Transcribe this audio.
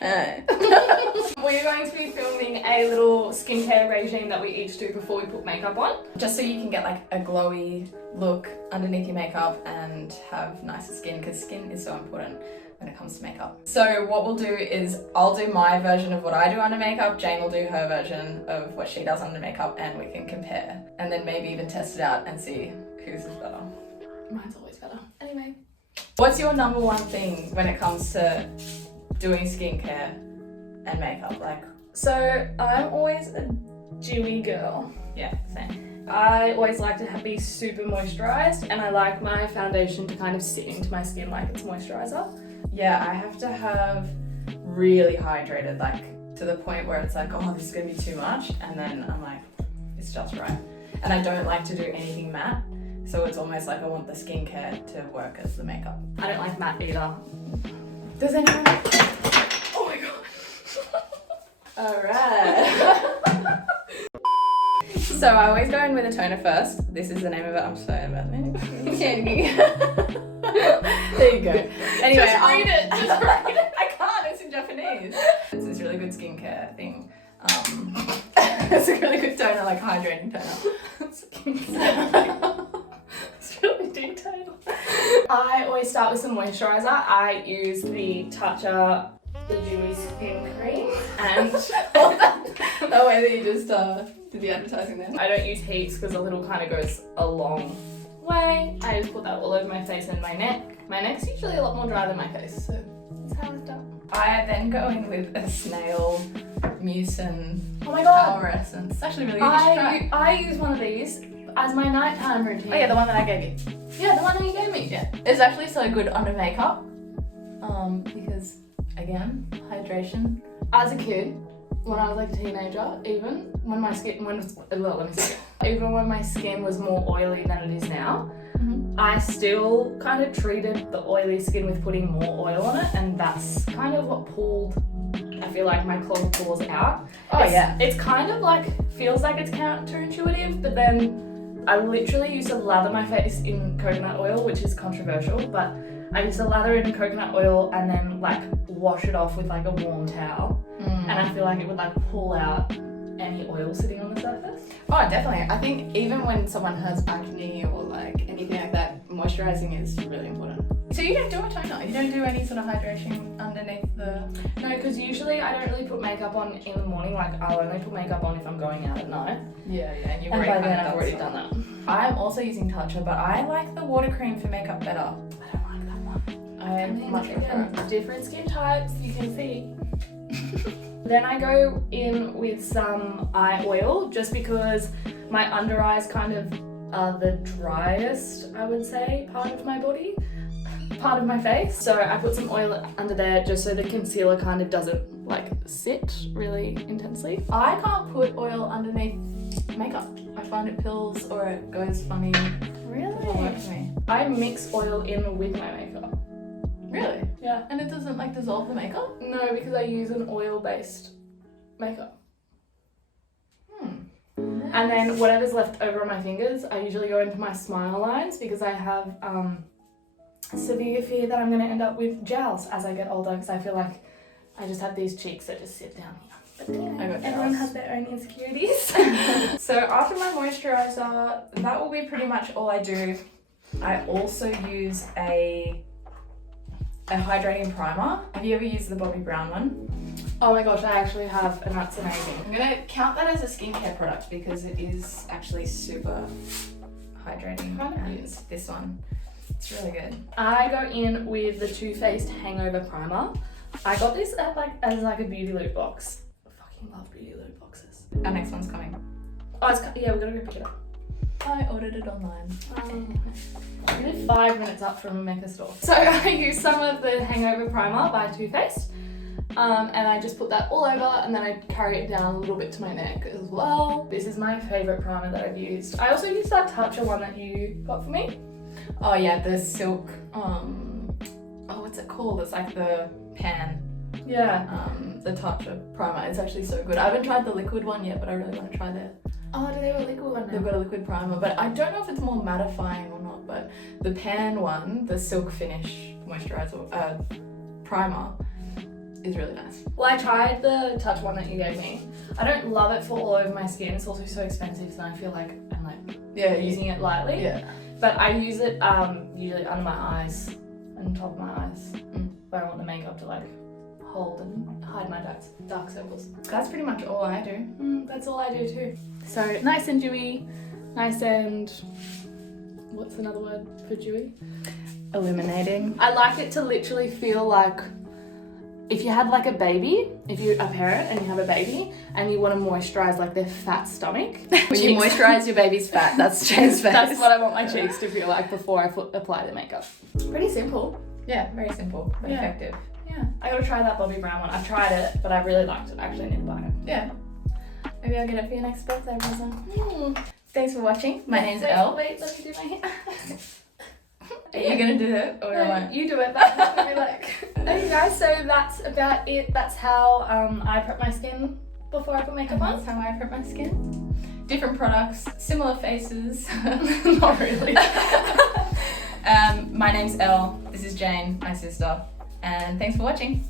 We're going to be filming a little skincare regime that we each do before we put makeup on. Just so you can get like a glowy look underneath your makeup and have nicer skin, because skin is so important when it comes to makeup. So what we'll do is I'll do my version of what I do under makeup, Jane will do her version of what she does under makeup, and we can compare. And then maybe even test it out and see whose is better. Mine's always better. Anyway. What's your number one thing when it comes to doing skincare and makeup? Like, so I'm always a dewy girl. yeah, same. I always like to be super moisturized, and I like my foundation to kind of sit into my skin like it's moisturizer. Yeah, I have to have really hydrated, like to the point where it's like, oh, this is gonna be too much, and then I'm like, it's just right. And I don't like to do anything matte, so it's almost like I want the skincare to work as the makeup. I don't like matte either. Does anyone? Oh my god. Alright. So I always go in with a toner first. This is the name of it. I'm sorry about that. There you go. Anyway, Just read it. Just read it. I can't. It's in Japanese. It's this really good skincare thing. It's a really good toner, like hydrating toner. It's really detailed. I always start with some moisturizer. I use the TATCHA, the Dewy Skin Cream, and that way that you just did the advertising there. I don't use heaps because a little kind of goes a long way. I just put that all over my face and my neck. My neck's usually a lot more dry than my face, so that's how I start. I then go in with a Snail Mucin Oh my god! Power Essence. It's actually really good. You should try. I use one of these as my nighttime routine. Oh yeah, the one that I gave you. Yeah, the one that you gave me. Yeah, it's actually so good under makeup, because again, hydration. As a kid, when I was like a teenager, even when my skin, even when my skin was more oily than it is now, I still kind of treated the oily skin with putting more oil on it, and that's kind of what pulled, I feel like, my clogged pores out. It's kind of like, feels like it's counterintuitive, but then I literally used to lather my face in coconut oil, which is controversial, but I used to lather it in coconut oil and then like wash it off with like a warm towel. And I feel like it would like pull out any oil sitting on the surface. Oh, definitely. I think even when someone has acne or like anything like that, moisturizing is really important. So you don't do a toner? You don't do any sort of hydration underneath the... No, because usually I don't really put makeup on in the morning. Like, I'll only put makeup on if I'm going out at night. Yeah, and you've And already by then I've already some. done that. I'm also using TATCHA, but I like the water cream for makeup better. I don't like that one. I much prefer it. Different skin types, you can see. Then I go in with some eye oil, just because my under eyes kind of are the driest, I would say, part of my body, part of my face. So I put some oil under there just so the concealer kind of doesn't like sit really intensely. I can't put oil underneath makeup. I find it pills or it goes funny. Really? It doesn't work for me. I mix oil in with my makeup. Really? Yeah. And it doesn't like dissolve the makeup? No, because I use an oil-based makeup. And then whatever's left over on my fingers, I usually go into my smile lines because I have severe fear that I'm going to end up with jowls as I get older, because I feel like I just have these cheeks that just sit down here. But you know, everyone has their own insecurities. So after my moisturizer, that will be pretty much all I do. I also use a hydrating primer. Have you ever used the BOBBI brown one? Oh my gosh, I actually have, and that's amazing. I'm gonna count that as a skincare product because it is actually super hydrating. And this one, it's really good. I go in with the Too Faced Hangover Primer. I got this at as a beauty loot box. I fucking love beauty loot boxes. Our next one's coming. Oh, yeah, we gotta go pick it up. I ordered it online. We live 5 minutes up from a Mecca store. So I use some of the Hangover Primer by Too Faced. And I just put that all over, and then I carry it down a little bit to my neck as well. This is my favourite primer that I've used. I also used that TATCHA one that you got for me. Oh yeah, the silk, what's it called? It's like the pan. Yeah. The TATCHA primer. It's actually so good. I haven't tried the liquid one yet, but I really want to try that. Oh, do they have a liquid one now? They've got a liquid primer, but I don't know if it's more mattifying or not, but the pan one, the silk finish moisturizer, primer, is really nice. Well, I tried the Touch one that you gave me. I don't love it for all over my skin. It's also so expensive, so I feel like I'm like using it lightly. Yeah. But I use it usually under my eyes and top of my eyes, where I want the makeup to like hold and hide my dark circles. That's pretty much all I do. That's all I do too. So nice and dewy, nice and what's another word for dewy? Illuminating. I like it to literally feel like if you had like a baby, if you're a parent and you have a baby and you want to moisturize like their fat stomach. When you moisturize your baby's fat, that's Jane's face. That's what I want my cheeks to feel like before I apply the makeup. Pretty simple. Yeah, very simple, but effective. Yeah, I gotta try that Bobbi Brown one. I've tried it, but I really liked it. Actually, I need to buy it. Yeah. Maybe I'll get it for your next birthday present. Thanks for watching. My name's Elle. Wait, let me do my hair. Are you gonna do it or am I? You do it. That's what I like. Okay, guys. So that's about it. That's how I prep my skin before I put makeup on. That's how I prep my skin. Different products, similar faces. Not really. My name's Elle. This is Jane, my sister. And thanks for watching.